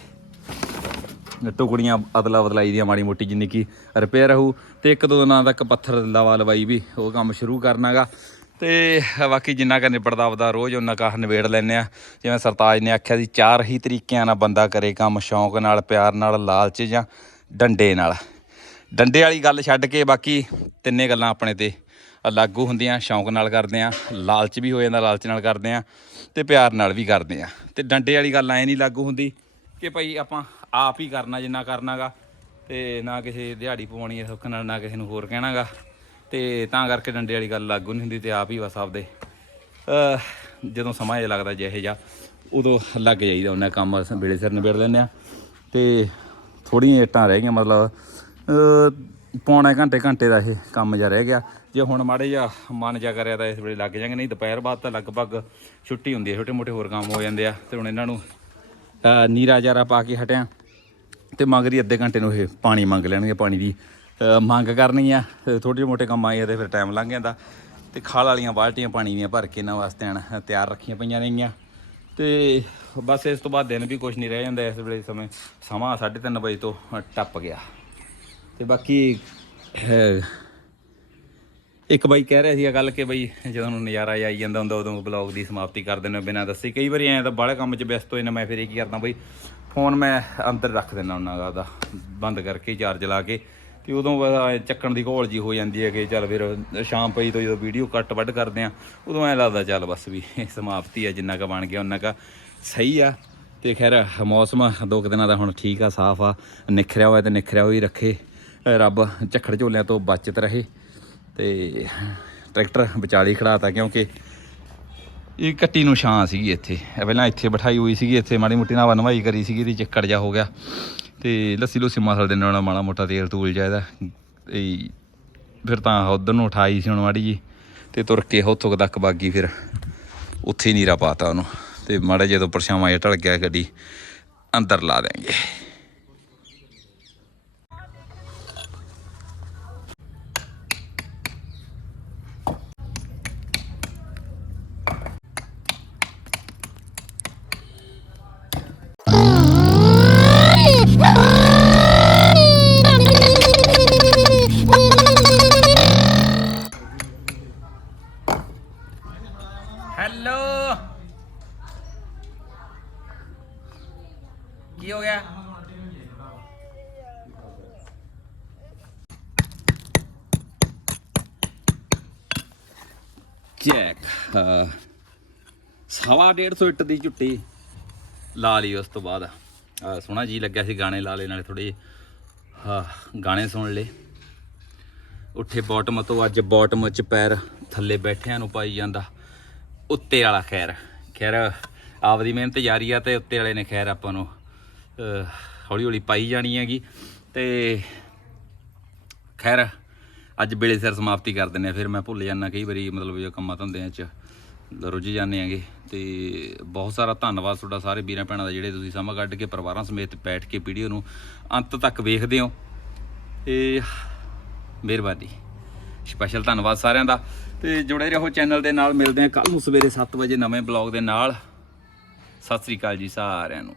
S1: ਟੁਕੜੀਆਂ ਅਦਲਾ ਬਦਲਾਈ ਦੀਆਂ ਮਾੜੀ ਮੋਟੀ ਜਿੰਨੀ ਕੀ ਰਿਪੇਅਰ ਹੋਊ ਤੇ ਇੱਕ ਦੋ ਦਿਨਾਂ ਤੱਕ ਪੱਥਰ ਲਵਾ ਲਵਾਈ ਵੀ ਉਹ ਕੰਮ ਸ਼ੁਰੂ ਕਰਨਾਗਾ। ਤੇ ਬਾਕੀ ਜਿੰਨਾ ਕੁ ਨਿਬੜਦਾ ਆਪਦਾ ਰੋਜ਼ ਉਹਨਾਂ ਕਾ ਨਿਬੇੜ ਲੈਨੇ ਆ ਜਿਵੇਂ ਸਰਤਾਜ ਨੇ ਆਖਿਆ ਸੀ, ਚਾਰ ਹੀ ਤਰੀਕਿਆਂ ਨਾਲ ਬੰਦਾ ਕਰੇ ਕੰਮ, ਸ਼ੌਂਕ ਨਾਲ, ਪਿਆਰ ਨਾਲ, ਲਾਲਚ ਜਾਂ ਡੰਡੇ ਨਾਲ। ਡੰਡੇ ਵਾਲੀ ਗੱਲ ਛੱਡ ਕੇ ਬਾਕੀ ਤਿੰਨੇ ਗੱਲਾਂ ਆਪਣੇ ਤੇ ਲਾਗੂ ਹੁੰਦੀਆਂ, ਸ਼ੌਂਕ ਨਾਲ ਕਰਦੇ ਆ ਲਾਲਚ ਵੀ ਹੋ ਜਾਂਦਾ, ਲਾਲਚ ਨਾਲ ਕਰਦੇ ਆ ਤੇ ਪਿਆਰ ਨਾਲ ਵੀ ਕਰਦੇ ਆ। ਤੇ ਡੰਡੇ ਵਾਲੀ ਗੱਲ ਐ ਨਹੀਂ ਲਾਗੂ ਹੁੰਦੀ ਕਿ ਭਾਈ ਆਪਾਂ ਆਪ ਹੀ ਕਰਨਾ ਜਿੰਨਾ ਕਰਨਾਗਾ ਤੇ ਨਾ ਕਿਸੇ ਦਿਹਾੜੀ ਪਵਾਉਣੀ ਹੈ ਸੁੱਖ ਨਾਲ, ਨਾ ਕਿਸੇ ਨੂੰ ਹੋਰ ਕਹਿਣਾਗਾ। ਤੇ ਤਾਂ ਕਰਕੇ ਡੰਡੇ ਵਾਲੀ ਗੱਲ ਲਾਗੂ ਨਹੀਂ ਹੁੰਦੀ ਤੇ ਆਪ ਹੀ ਬਸ ਆਪਦੇ ਜਦੋਂ ਸਮਾਂ ਇਹ ਲੱਗਦਾ ਜਿਹੇ ਜਾ ਉਦੋਂ ਲੱਗ ਜਾਈਦਾ ਉਹਨਾਂ ਕੰਮ ਅਸੀਂ ਵੇਲੇ ਸਿਰ ਨਿਬੇੜ ਲੈਂਦੇ ਆ ਤੇ ਥੋੜੀਆਂ ਇੱਟਾਂ ਰਹਿ ਗਈਆਂ ਮਤਲਬ, ਅਹ, ਪੌਣੇ ਘੰਟੇ ਘੰਟੇ ਦਾ ਇਹ ਕੰਮ ਜਿਹਾ ਰਹਿ ਗਿਆ। ਜੇ ਹੁਣ ਮਾੜੇ ਜਿਹਾ ਮਨ ਜਾ ਕਰਿਆ ਤਾਂ ਇਸ ਵੇਲੇ ਲੱਗ ਜਾਣਗੇ ਨਹੀਂ ਦੁਪਹਿਰ ਬਾਅਦ ਤਾਂ ਲਗਭਗ ਛੁੱਟੀ ਹੁੰਦੀ ਹੈ, ਛੋਟੇ ਮੋਟੇ ਹੋਰ ਕੰਮ ਹੋ ਜਾਂਦੇ ਆ ਤੇ ਹੁਣ ਇਹਨਾਂ ਨੂੰ ਨੀਰਾ ਜਾਰਾ ਪਾ ਕੇ ਹਟਿਆ ਤੇ ਮੰਗਦੀ ਅੱਧੇ ਘੰਟੇ ਨੂੰ ਇਹ ਪਾਣੀ ਮੰਗ ਲੈਣਗੇ, ਪਾਣੀ ਦੀ ਮੰਗ ਕਰਨੀ ਆ। ਥੋੜੇ ਮੋਟੇ ਕੰਮ ਆਏ ਆ ਤੇ ਫਿਰ ਟਾਈਮ ਲੰਘ ਜਾਂਦਾ। ਤੇ ਖਾਲ ਵਾਲੀਆਂ ਬਾਲਟੀਆਂ ਪਾਣੀ ਦੀਆਂ ਭਰ ਕੇ ਇਹਨਾਂ ਵਾਸਤੇ ਆਣ ਤਿਆਰ ਰੱਖੀਆਂ ਪਈਆਂ ਨੇਗੀਆਂ। ਤੇ ਬਸ ਇਸ ਤੋਂ ਬਾਅਦ ਦਿਨ ਵੀ ਕੁਝ ਨਹੀਂ ਰਹਿ ਜਾਂਦਾ, ਇਸ ਵੇਲੇ ਸਮੇਂ ਸਮਾਂ 3:30 ਵਜੇ ਤੋਂ ਟੱਪ ਗਿਆ। ਤੇ ਬਾਕੀ ਇੱਕ ਬਾਈ ਕਹਿ ਰਿਹਾ ਸੀ ਗੱਲ ਕਿ ਬਈ ਜਦੋਂ ਨੂੰ ਨਜ਼ਾਰਾ ਆਈ ਜਾਂਦਾ ਹੁੰਦਾ, ਉਦੋਂ ਬਲੌਗ ਦੀ ਸਮਾਪਤੀ ਕਰ ਦਿੰਦੇ ਬਿਨਾਂ ਦੱਸੇ। ਕਈ ਵਾਰੀ ਐਂ ਤਾਂ ਬਾਹਲੇ ਕੰਮ 'ਚ ਵਿਅਸਤ ਹੋ ਜਾਂਦਾ, ਮੈਂ ਫਿਰ ਇਹ ਕੀ ਕਰਦਾ ਬਈ ਫੋਨ ਮੈਂ ਅੰਦਰ ਰੱਖ ਦਿੰਦਾ ਉਹਨਾਂ ਦਾ ਬੰਦ ਕਰਕੇ ਚਾਰਜ ਲਾ ਕੇ, ਤੇ ਉਦੋਂ ਚੱਕਣ ਦੀ ਘੋਲ ਜੀ ਹੋ ਜਾਂਦੀ ਹੈ ਕਿ ਚੱਲ ਫਿਰ ਸ਼ਾਮ ਪਈ ਤੋਂ ਜਦੋਂ ਵੀਡੀਓ ਕੱਟ ਵੱਢ ਕਰਦੇ ਆ ਉਦੋਂ ਐਂ ਲੱਗਦਾ ਚੱਲ ਬਸ ਵੀ ਸਮਾਪਤੀ ਆ ਜਿੰਨਾ ਕ ਬਣ ਗਿਆ ਉਹਨਾਂ ਕ ਸਹੀ ਆ। ਤੇ ਖੈਰ, ਮੌਸਮ ਦੋ ਕੁ ਦਿਨਾਂ ਦਾ ਹੁਣ ਠੀਕ ਆ, ਸਾਫ਼ ਆ, ਨਿਖਰਿਆ ਹੋਇਆ ਤੇ ਨਿਖਰਿਆ ਹੋਈ ਰੱਖੇ, ਰੱਬ ਝੱਖੜ ਝੋਲਿਆਂ ਤੋਂ ਬਚਤ ਰਹੇ। ਤੇ ਟਰੈਕਟਰ ਵਿਚਾਲੀ ਖੜਾਤਾ ਕਿਉਂਕਿ ਇਹ ਕੱਟੀ ਨੂੰ ਛਾਂ ਸੀਗੀ ਇੱਥੇ। ਪਹਿਲਾਂ ਇੱਥੇ ਬਿਠਾਈ ਹੋਈ ਸੀਗੀ, ਇੱਥੇ ਮਾੜੀ ਮੋਟੀ ਨਾਲ ਨਵਾਈ ਕਰੀ ਸੀਗੀ ਤੇ ਚੱਕੜ ਜਾ ਹੋ ਗਿਆ। ਤੇ ਲੱਸੀ ਲੁੱਸੀ ਮਸਲ ਦੇ ਨਾਲ ਮਾੜਾ ਮੋਟਾ ਤੇਲ ਤੂਲ ਜਾ ਇਹਦਾ। ਤੇ ਫਿਰ ਤਾਂ ਉਧਰ ਨੂੰ ਉਠਾਈ ਸੀ ਹੁਣ ਮਾੜੀ ਜੀ, ਤੇ ਤੁਰ ਕੇ ਉੱਥੋਂ ਤੱਕ ਬਾਗੀ ਫਿਰ। ਉੱਥੇ ਹੀ ਨੀਰਾ ਪਾਤਾ ਉਹਨੂੰ, ਤੇ ਮਾੜਾ ਜਦੋਂ ਪਰਛਾਵਾਂ ਜਿਹਾ ਢਲ ਗਿਆ ਗੱਡੀ, ਅੰਦਰ ਲਾ ਦੇਂਗੇ 150 ਇੱਟ ਦੀ ਝੁੱਟੀ। ਲਾ ਲਈ ਉਸ ਤੋਂ ਬਾਅਦ। ਆ ਸੋਹਣਾ ਜੀ ਲੱਗਿਆ ਸੀ ਗਾਣੇ ਲਾ ਲੈ ਨਾਲੇ ਥੋੜੇ ਹਾਂ ਗਾਣੇ ਸੁਣ ਲੈ ਉੱਥੇ ਬਾਟਮ ਤੋਂ ਅੱਜ ਬਾਟਮ ਚ ਪੈਰ ਥੱਲੇ ਬੈਠਿਆਂ ਨੂੰ ਪਾਈ ਜਾਂਦਾ ਉੱਤੇ ਵਾਲਾ ਖੈਰ। ਖੈਰ, ਆਪਦੀ ਮਿਹਨਤ ਜਾਰੀ ਆ ਤੇ ਉੱਤੇ ਵਾਲੇ ਨੇ ਖੈਰ ਆਪਾਂ ਨੂੰ ਹੌਲੀ ਹੌਲੀ ਪਾਈ ਜਾਣੀ ਹੈਗੀ। ਤੇ ਖੈਰ, ਅੱਜ ਬੇਲੇ ਸਿਰ ਸਮਾਪਤੀ ਕਰ ਦਿੰਨੇ ਆ। ਫਿਰ ਮੈਂ ਭੁੱਲ ਜਾਂਦਾ ਕਈ ਵਾਰੀ ਮਤਲਬ ਜੋ ਕੰਮਾਂ ਧੰਦਿਆਂ 'ਚ ਰੁੱਝ ਜਾਂਦੇ ਆਂਗੇ ਤੇ ਬਹੁਤ ਸਾਰਾ ਧੰਨਵਾਦ ਤੁਹਾਡਾ ਸਾਰੇ ਵੀਰਾਂ ਭੈਣਾਂ ਦਾ ਜਿਹੜੇ ਤੁਸੀਂ ਸਮਾਂ ਕੱਢ ਕੇ, ਪਰਿਵਾਰਾਂ ਸਮੇਤ ਬੈਠ ਕੇ ਵੀਡੀਓ ਨੂੰ ਅੰਤ ਤੱਕ ਵੇਖਦੇ ਹੋ। ਤੇ ਮਿਹਰਬਾਨੀ। ਸਪੈਸ਼ਲ ਧੰਨਵਾਦ ਸਾਰਿਆਂ ਦਾ। ਤੇ ਜੁੜੇ ਰਹੋ ਚੈਨਲ ਦੇ ਨਾਲ। ਮਿਲਦੇ ਹਾਂ ਕੱਲ ਨੂੰ ਸਵੇਰੇ 7 ਵਜੇ ਨਵੇਂ ਬਲੌਗ ਦੇ ਨਾਲ। ਸਤਿ ਸ੍ਰੀ ਅਕਾਲ ਜੀ ਸਾਰਿਆਂ ਨੂੰ।